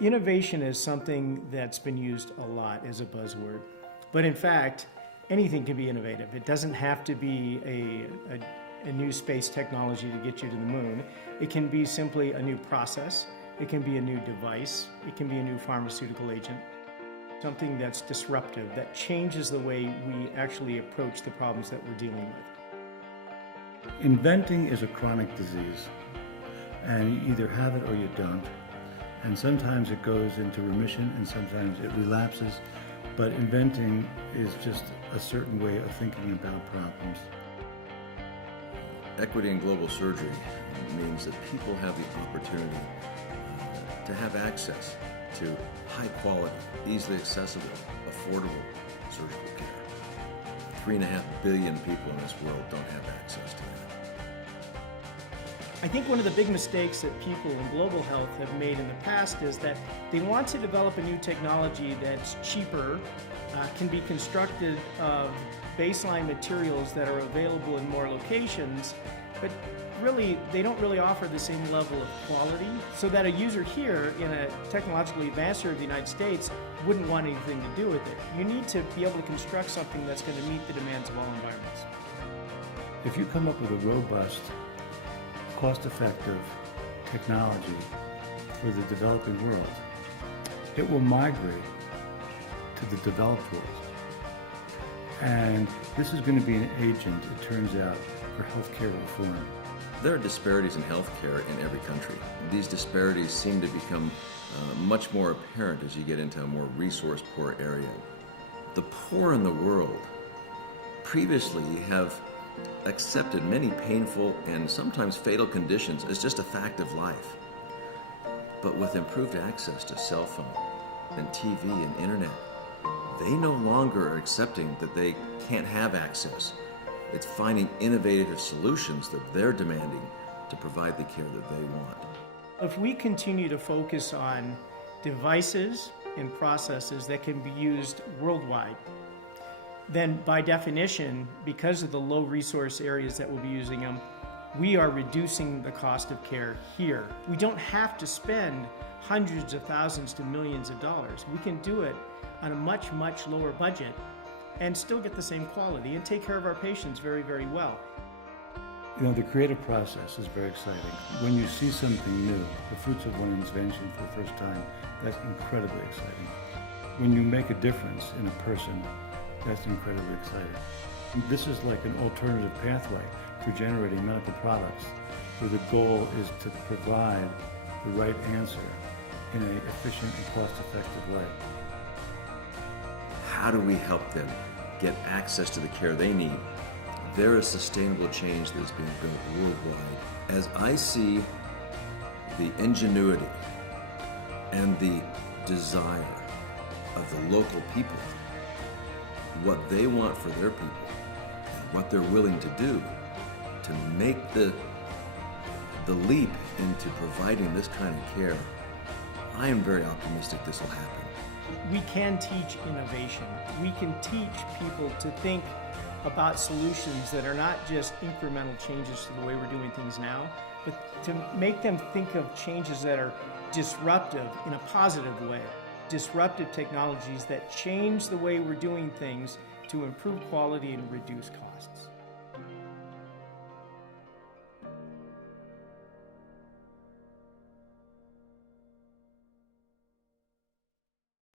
Innovation is something that's been used a lot as a buzzword, but in fact, anything can be innovative. It doesn't have to be a new space technology to get you to the moon. It can be simply a new process. It can be a new device. It can be a new pharmaceutical agent. Something that's disruptive, that changes the way we actually approach the problems that we're dealing with. Inventing is a chronic disease, and you either have it or you don't. And sometimes it goes into remission and sometimes it relapses, but inventing is just a certain way of thinking about problems. Equity in global surgery means that people have the opportunity to have access to high quality, easily accessible, affordable surgical care. 3.5 billion people in this world don't have access to that. I think one of the big mistakes that people in global health have made in the past is that they want to develop a new technology that's cheaper, can be constructed of baseline materials that are available in more locations, but really they don't really offer the same level of quality, so that a user here in a technologically advanced area of the United States wouldn't want anything to do with it. You need to be able to construct something that's going to meet the demands of all environments. If you come up with a robust, cost-effective technology for the developing world, it will migrate to the developed world. And this is going to be an agent, it turns out, for healthcare reform. There are disparities in healthcare in every country. These disparities seem to become much more apparent as you get into a more resource-poor area. The poor in the world previously have accepted many painful and sometimes fatal conditions as just a fact of life. But with improved access to cell phone and TV and internet, they no longer are accepting that they can't have access. It's finding innovative solutions that they're demanding to provide the care that they want. If we continue to focus on devices and processes that can be used worldwide, then by definition, because of the low resource areas that we'll be using them, we are reducing the cost of care here. We don't have to spend hundreds of thousands to millions of dollars. We can do it on a much, much lower budget and still get the same quality and take care of our patients very, very well. You know, the creative process is very exciting. When you see something new, the fruits of one invention for the first time, that's incredibly exciting. When you make a difference in a person, that's incredibly exciting. This is like an alternative pathway for generating medical products, where the goal is to provide the right answer in an efficient and cost-effective way. How do we help them get access to the care they need? There is sustainable change that is being built worldwide. As I see the ingenuity and the desire of the local people, what they want for their people, and what they're willing to do to make the leap into providing this kind of care, I am very optimistic this will happen. We can teach innovation. We can teach people to think about solutions that are not just incremental changes to the way we're doing things now, but to make them think of changes that are disruptive in a positive way. Disruptive technologies that change the way we're doing things to improve quality and reduce costs.